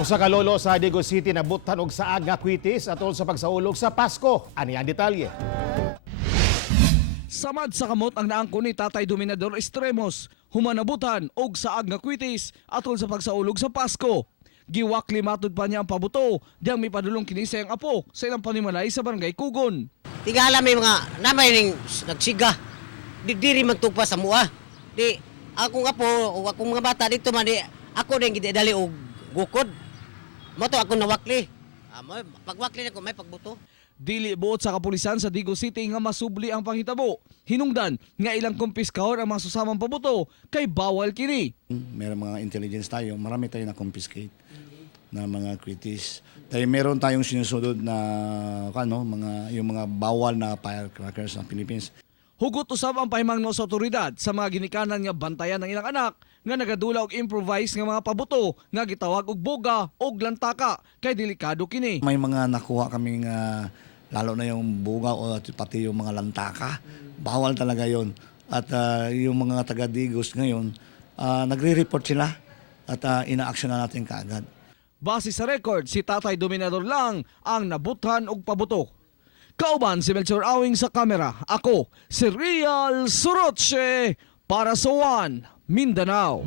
Usa ka lolo sa Digo City nabutan og saag nga kwitis atol sa pagsaulog sa Pasko. Ani ang detalye. Samad sa kamot ang naangko ni Tatay Dominador Estremos, humanabutan og saag nga kwitis atol sa pagsaulog sa Pasko. Giwakli matud pa niya ang pabuto, diyang may padulong kini sa iyang apo sa ilang panimalay sa barangay Kugon. Tingala may mga namay ning nagsiga. Diri man tugpa sa mua. Di akong apo o akong mga bata dito man di ako din gidali og gukod. Moto ako nawakli. Pagwakli na ko may pagbuto. Dili buot sa kapulisan sa Digo City nga masubli ang panghitabo. Hinungdan nga ilang kumpiskahon ang mga susamang pabuto kay bawal kini. Meron mga intelligence tayo, marami tayo na confiscate na mga kwitis. Tayo meron tayong sinusunod na yung mga bawal na firecrackers ng Philippines. Hugot usab ang pahimangno sa otoridad sa mga ginikanan nga bantayan ng ilang anak nga nagadula og improvise nga mga pabuto nga gitawag og boga og lantaka kay delikado kini. May mga nakuha kaming lalo na yung buga o pati yung mga lantaka. Bawal talaga yon. At yung mga taga-Digos ngayon, nagre-report sila at ina-action na natin kaagad. Base sa record, si Tatay Dominador lang ang nabuthan og pabuto. Kauban si Melchor Awing sa kamera. Ako, si Real Surotse para sa One Mindanao.